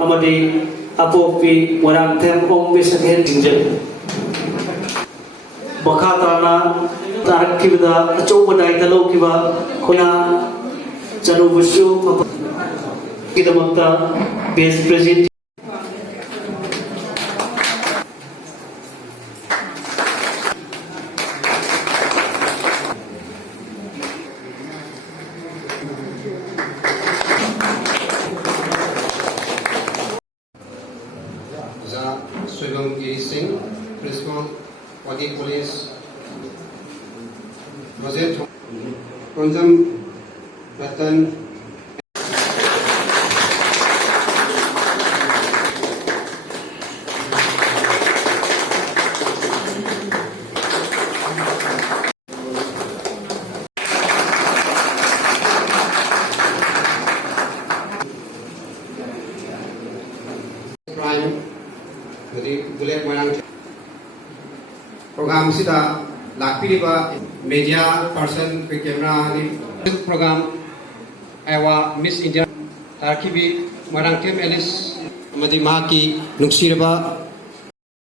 amadi apopi warang them ong bisathen jingjal bakatana tarakibda achouba daitalo kiba khona charubusu kidamakta base president Swagam Giri Singh, Principal, Wadi Police, Wazir Konjam Ratan. Prime. Jadi boleh menang program sida lakpiriba media person ke camera di program ewa Miss India tarkibi menang tim elis madi maki nuksirba